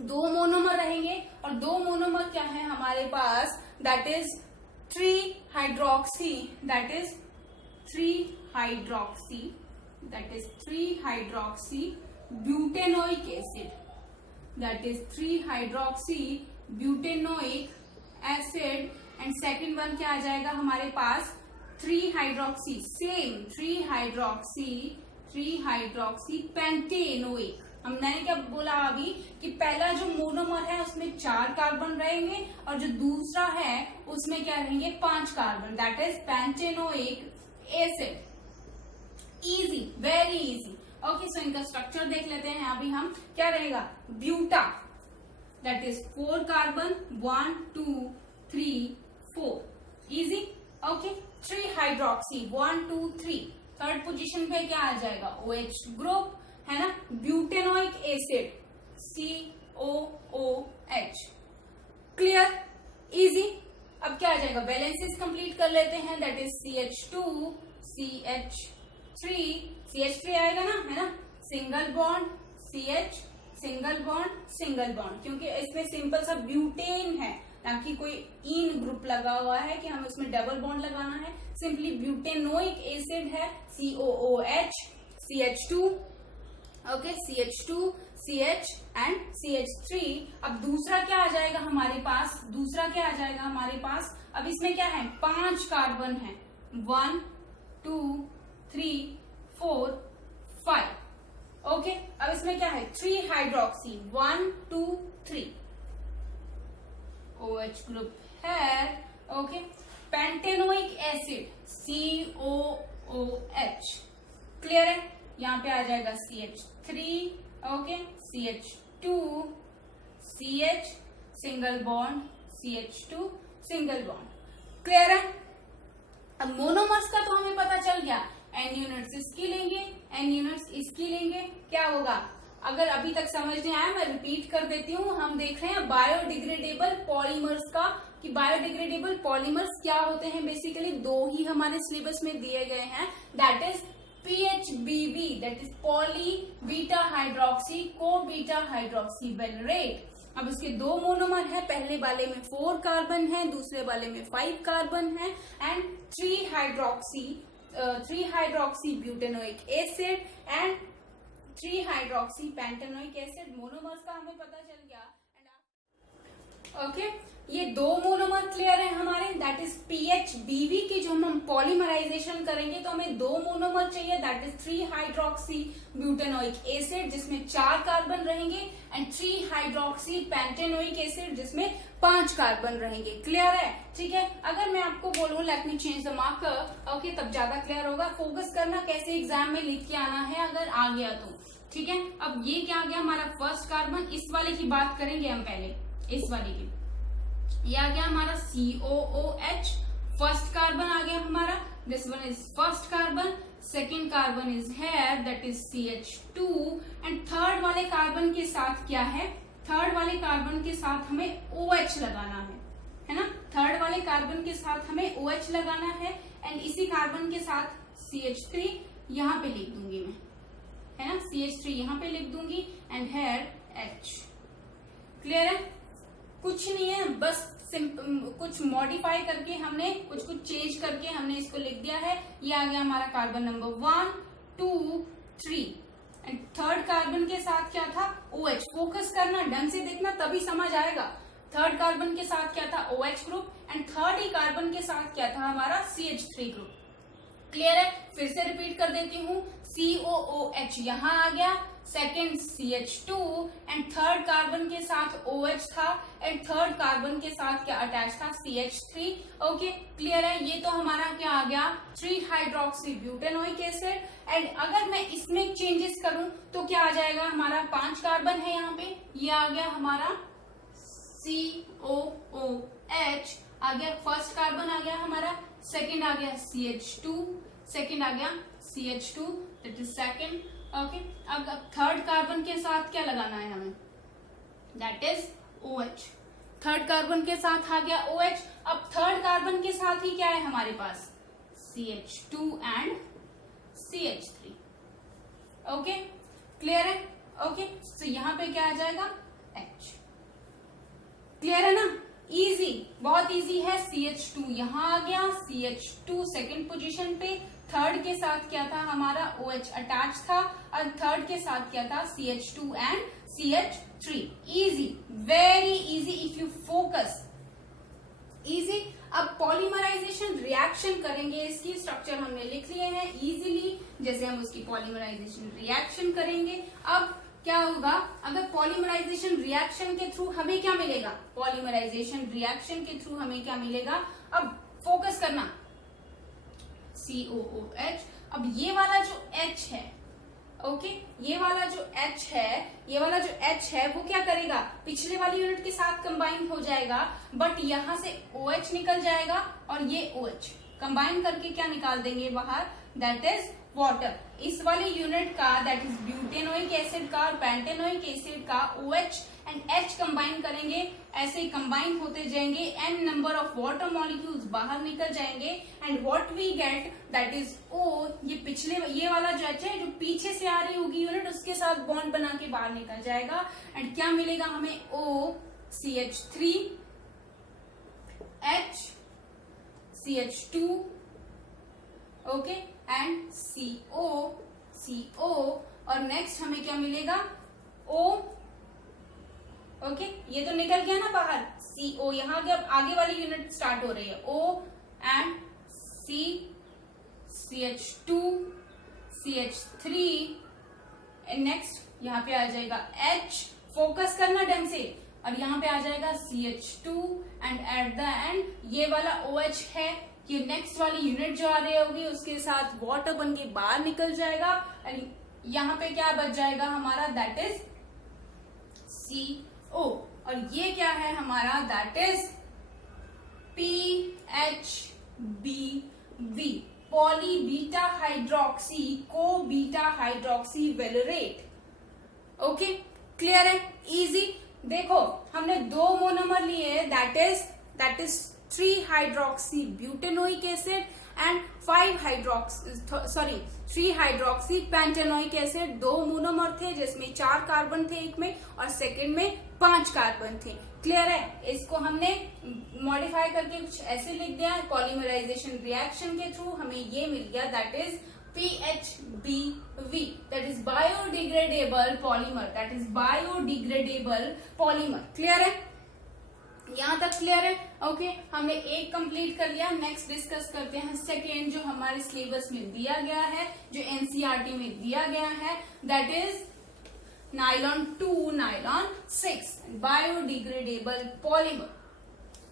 2 monomer रहेंगे, और 2 मोनोमर क्या है हमारे पास, that is 3 hydroxy butanoic acid, that is 3 hydroxy butanoic acid. And second one क्या आ जाएगा हमारे पास 3 हाइड्रोक्सी पेंटेनोइक मैंने क्या बोला अभी कि पहला जो मोनोमर है उसमें 4 कार्बन रहेंगे और जो दूसरा है उसमें क्या रहेंगे 5 carbon, that is pentanoic acid. Easy, very easy. Okay, so इनका स्ट्रक्चर देख लेते हैं अभी हम। क्या रहेगा, buta, that is 4 carbon, 1 2 3 4, easy. Okay, 3 hydroxy, 1 2 3, third position पे क्या आ जाएगा, OH ग्रुप है ना। Butanoic acid, COOH, clear, easy. अब क्या आ जाएगा, वैलेंसीज कंप्लीट कर लेते हैं, that is CH2 CH3, CH3 आएगा ना, है ना। Single bond CH, single bond single bond, क्योंकि इसमें सिंपल सा ब्यूटेन है, ना कि कोई इन ग्रुप लगा हुआ है कि हमें उसमें डबल बॉन्ड लगाना है। सिंपली ब्यूटेनोइक एसिड है, COOH, CH2, okay, CH2 CH and CH3। अब दूसरा क्या आ जाएगा हमारे पास, दूसरा क्या आ जाएगा हमारे पास, अब इसमें क्या है, 5 कार्बन है, 1 2 3 4 5, ओके। अब इसमें क्या है, 3 हाइड्रोक्सी, 1 2 3, OH ग्रुप है, okay. Pentanoic acid, COOH, clear है। यहाँ पे आ जाएगा CH3, okay, CH2 CH, single bond CH2, single bond, clear है। अब मोनोमर्स का तो हमें पता चल गया, N यूनिट्स इसकी लेंगे, N यूनिट्स इसकी लेंगे, क्या होगा। अगर अभी तक समझ नहीं आया मैं रिपीट कर देती हूँ। हम देख रहे हैं बायोडिग्रेडेबल पॉलीमर्स का, कि बायोडिग्रेडेबल पॉलीमर्स क्या होते हैं। बेसिकली 2 ही हमारे सिलेबस में दिए गए हैं, that is PHBV, that is poly beta hydroxy co beta hydroxy valerate. अब उसके 2 मोनोमर है, पहले वाले में 4 कार्बन है, दूसरे वाले में 5 कार्बन है, and 3 hydroxy butanoic acid and 3 hydroxy pentanoic acid. Monomers का हमें पता चल गया। ओके, ये 2 मोनोमर क्लियर है हमारे, दैट इज PHBV की जो हम पॉलीमराइजेशन करेंगे तो हमें 2 मोनोमर चाहिए, that is 3 hydroxy butanoic acid जिसमें 4 कार्बन रहेंगे एंड 3 हाइड्रोक्सी पेंटेनोइक एसिड जिसमें 5 कार्बन रहेंगे, क्लियर है। ठीक है, अगर मैं आपको बोलूं let me change the marker, okay, तब ज्यादा क्लियर होगा। फोकस करना कैसे एग्जाम में लिख के आना है अगर आ गया तो, ठीक है। अब ये क्या आ गया हमारा फर्स्ट कार्बन, इस वाले की बात करेंगे हम पहले, इस वाले की। ये आ गया हमारा COOH, फर्स्ट कार्बन आ गया हमारा, this one is first carbon, second carbon is here, that is CH2, and third वाले कार्बन के साथ क्या है, थर्ड वाले कार्बन के साथ हमें OH लगाना है ना। थर्ड वाले कार्बन के साथ हमें OH लगाना है एंड इसी कार्बन के साथ CH3 यहाँ पे लिख दूंगी मैं, है ना, CH3 यहाँ पे लिख दूंगी एंड हेयर H, क्लियर है। कुछ नहीं है, बस कुछ मॉडिफाई करके हमने कुछ चेंज करके हमने इसको लिख दिया है। ये आ गया हमारा carbon number 1 2 3 and third carbon के साथ क्या था, OH। फोकस करना, ढंग से देखना तभी समझ आएगा। थर्ड कार्बन के साथ क्या था, OH group, and third he carbon के साथ क्या था हमारा CH3 ग्रुप, क्लियर है। फिर से रिपीट कर देती हूँ, COOH यहाँ आ गया, second CH2 and third carbon के साथ OH था एंड थर्ड कार्बन के साथ क्या अटैच था, CH3, ओके, क्लियर है। ये तो हमारा क्या आ गया, 3 हाइड्रोक्सी ब्यूटेनोइक एसिड। एंड अगर मैं इसमें चेंजेस करूं तो क्या आ जाएगा हमारा, 5 कार्बन है यहाँ पे, ये आ गया हमारा COOH आ गया, फर्स्ट कार्बन आ गया हमारा, सेकेंड आ गया CH2, सेकेंड आ गया CH2, that is second, okay. अब थर्ड कार्बन के साथ क्या लगाना है हमें, that is OH। Third carbon के साथ आ गया OH। अब थर्ड कार्बन के साथ ही क्या है हमारे पास, CH2 and CH3, okay, clear है, ओके। तो यहाँ पे क्या आ जाएगा, H, क्लियर है ना, इजी, बहुत इजी है। CH2 यहाँ आ गया, CH2 सेकेंड पोजीशन पे, थर्ड के साथ क्या था हमारा, OH अटैच था, और थर्ड के साथ क्या था, CH2 and CH3, easy, very easy if you focus, easy. अब पॉलीमराइजेशन रिएक्शन करेंगे, इसकी स्ट्रक्चर हमने लिख लिए हैं इजीली, जैसे हम उसकी पॉलीमराइजेशन रिएक्शन करेंगे। अब क्या होगा अगर पॉलीमराइजेशन रिएक्शन के थ्रू हमें क्या मिलेगा, पॉलीमराइजेशन रिएक्शन के थ्रू हमें क्या मिलेगा, अब फोकस करना, COOH। अब ये वाला जो H है, ओके, ये वाला जो H है वो क्या करेगा, पिछले वाली यूनिट के साथ कंबाइन हो जाएगा, बट यहां से OH निकल जाएगा और ये OH कंबाइन करके क्या निकाल देंगे बाहर, दैट इज वाटर। इस वाली यूनिट का दैट इज ब्यूटेनोइक एसिड का और पेंटेनोइक एसिड का OH एंड H कंबाइन करेंगे, ऐसे ही कंबाइन होते जाएंगे, n number of water molecules बाहर निकल जाएंगे and what we get that is O। ये पिछले ये वाला जो H है जो पीछे से आ रही होगी यूनिट उसके साथ बॉन्ड बना के बाहर निकल जाएगा एंड क्या मिलेगा हमें, OCH3 H CH2 okay and CO और नेक्स्ट हमें क्या मिलेगा, O। ओके, ये तो निकल गया ना बाहर, CO, यहाँ अब आगे वाली यूनिट स्टार्ट हो रही है, O and CH2 CH3 and next यहाँ पे आ जाएगा H, फोकस करना ढंग से, और यहाँ पे आ जाएगा CH2 and at the and ये वाला OH है, ये नेक्स्ट वाली यूनिट जो आ रही होगी उसके साथ वाटर बन के बाहर निकल जाएगा एंड यहाँ पे क्या बच जाएगा हमारा, दैट इज CO और ये क्या है हमारा, that is PHBV, poly beta hydroxy co beta hydroxy वेलोरेट। Okay, clear है, इजी। देखो हमने 2 मोनोमर लिए, that is 3 hydroxy butanoic acid and 3 hydroxy pentanoic acid. 2 monomer थे जिसमें 4 कार्बन थे एक में और सेकंड में 5 कार्बन थे। क्लियर है, इसको हमने मॉडिफाई करके कुछ ऐसे लिख दिया, पॉलीमराइजेशन रिएक्शन के थ्रू हमें ये मिल गया, that is PHBV, that is biodegradable polymer, that is biodegradable polymer. Clear है, यहां तक क्लियर है। ओके, हमने एक कंप्लीट कर लिया, नेक्स्ट डिस्कस करते हैं सेकेंड जो हमारे सिलेबस में दिया गया है, जो एनसीईआरटी में दिया गया है, that is nylon 2 nylon 6 biodegradable polymer.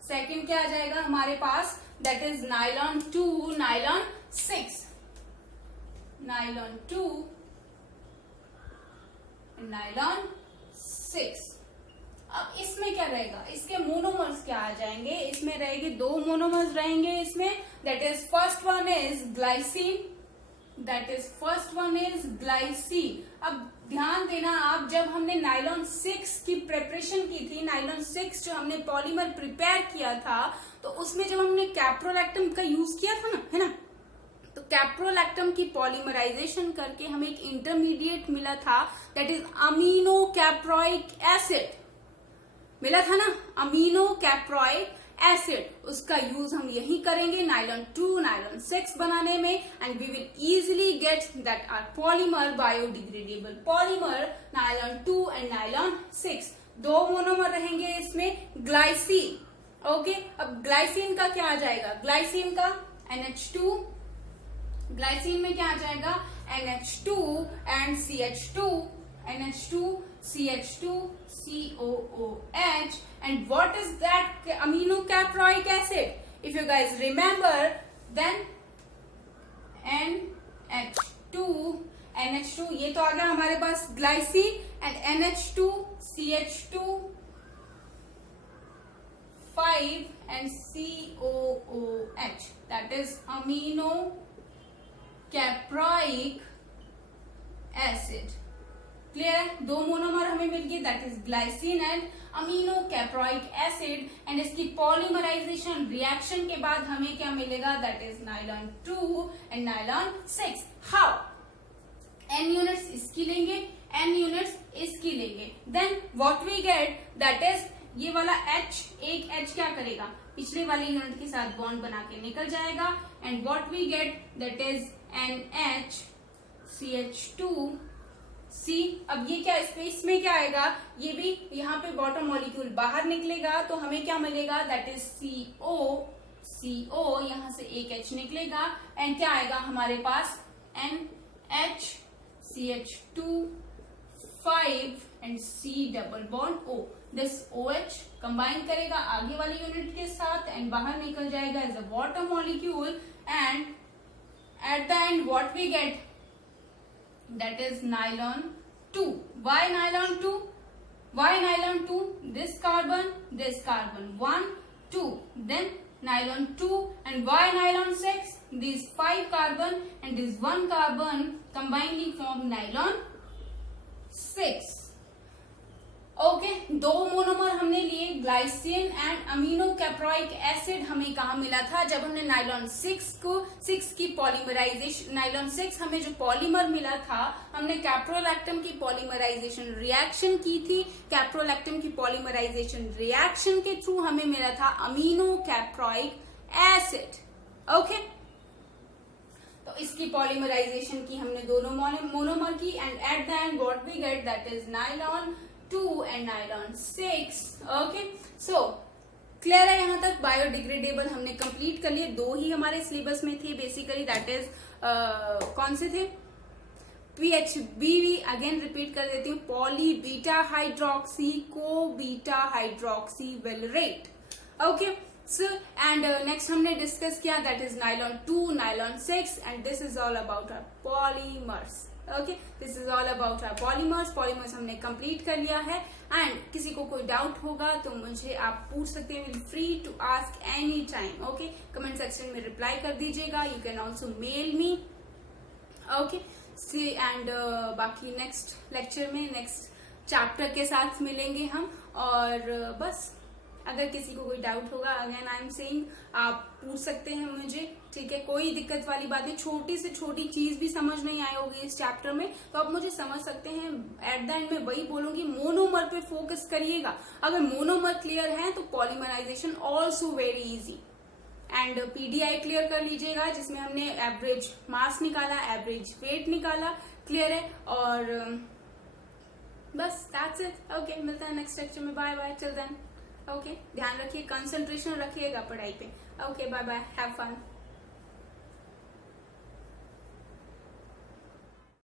Second क्या आ जाएगा हमारे पास, that is nylon 2 nylon 6, nylon 2 nylon 6। अब इसमें क्या रहेगा, इसके मोनोमर्स क्या आ जाएंगे, इसमें रहेंगे 2 मोनोमर्स रहेंगे इसमें, that is first one is glycine, that is first one is glycine. अब ध्यान देना आप, जब हमने नाइलॉन 6 की प्रिपरेशन की थी, नाइलॉन 6 जो हमने पॉलीमर प्रिपेयर किया था, तो उसमें जब हमने कैप्रोलैक्टम का यूज किया था ना, है ना, तो कैप्रोलैक्टम की पॉलीमराइजेशन करके हमें एक इंटरमीडिएट मिला था, that is amino caproic acid मिला था ना, अमीनो कैप्रोइक एसिड। उसका यूज हम यही करेंगे नाइलॉन 2 नाइलॉन 6 बनाने में and we will easily get that are polymer biodegradable polymer nylon 2 and nylon 6। 2 monomer रहेंगे इसमें, ग्लाइसिन। ओके, अब ग्लाइसिन का क्या आ जाएगा, ग्लाइसिन का NH2, ग्लाइसिन में क्या आ जाएगा NH2 and CH2, NH2 CH2 COOH and what is that amino caproic acid? If you guys remember, then NH2 ये तो आ गया हमारे पास glycine and NH2 CH2 5 and COOH, that is amino caproic acid। Clear है, 2 monomer हमें मिल गए, that is glycine and amino caproic acid and इसकी polymerization reaction के बाद हमें क्या मिलेगा, that is nylon 2 and nylon 6। How, n units इसकी लेंगे, n यूनिट्स इसकी लेंगे, then what we get, that is ये वाला H, एक H क्या करेगा, पिछले वाली यूनिट के साथ बॉन्ड बना के निकल जाएगा and what we get, that is NH CH2 C। अब ये क्या स्पेस में क्या आएगा, ये भी यहाँ पे वाटर मॉलिक्यूल बाहर निकलेगा, तो हमें क्या मिलेगा, दैट इज CO, यहाँ से एक H निकलेगा एंड क्या आएगा हमारे पास NH CH2 5 and C double bond O। This OH combine करेगा आगे वाले यूनिट के साथ एंड बाहर निकल जाएगा as a water molecule and at the end what we get, that is nylon 2। Why nylon 2? Why nylon 2? This carbon 1, 2, then nylon 2, and why nylon 6? These 5 carbon and this 1 carbon combinedly form nylon 6। Okay, दो monomer हमने लिए, glycine and amino caproic acid हमें कहा मिला था जब हमने nylon 6 की पॉलीमराइजेशन, नाइलॉन 6 हमें जो पॉलीमर मिला था, हमने कैप्रोलैक्टम की पॉलीमराइजेशन रिएक्शन की थी। कैप्रोलैक्टम की पॉलीमराइजेशन रिएक्शन के थ्रू हमें मिला था अमीनो कैप्रोइक एसिड। ओके, तो इसकी पॉलीमराइजेशन की हमने दोनों मोनोमर की and at the end what we get, that is nylon 2 and nylon 6। Okay, so clear है यहाँ तक? बायोडिग्रेडेबल हमने कंप्लीट कर लिए, दो ही हमारे सिलेबस में थे बेसिकली, दैट इज कौन से थे? PHB, अगेन रिपीट कर देती हूँ, poly beta hydroxy co beta hydroxy valerate. Okay, so and next हमने डिस्कस किया, that is nylon 2, nylon 6 and this is all about our polymers. Okay, this is all about our polymers हमने complete कर लिया है and किसी को कोई doubt होगा तो मुझे आप पूछ सकते हैं, free to ask any time. Okay, comment section में रिप्लाई कर दीजिएगा, you can also mail me. Okay, see and बाकी नेक्स्ट लेक्चर में नेक्स्ट चैप्टर के साथ मिलेंगे हम, और बस अगर किसी को कोई डाउट होगा, अगेन आई एम सेइंग, आप पूछ सकते हैं मुझे, ठीक है? कोई दिक्कत वाली बात नहीं, छोटी से छोटी चीज भी समझ नहीं आई होगी इस चैप्टर में तो आप मुझे समझ सकते हैं। एट द एंड में वही बोलूंगी, मोनोमर पे फोकस करिएगा। अगर मोनोमर क्लियर है तो polymerization also very easy. And PDI clear कर लीजिएगा जिसमें हमने एवरेज मास निकाला, एवरेज वेट निकाला, क्लियर है? और बस दैट्स इट। ओके, मिलता है नेक्स्ट लेक्चर में, bye bye, till then. Okay, ध्यान रखिए, कंसंट्रेशन रखिएगा पढ़ाई पे। Okay, bye bye, have fun.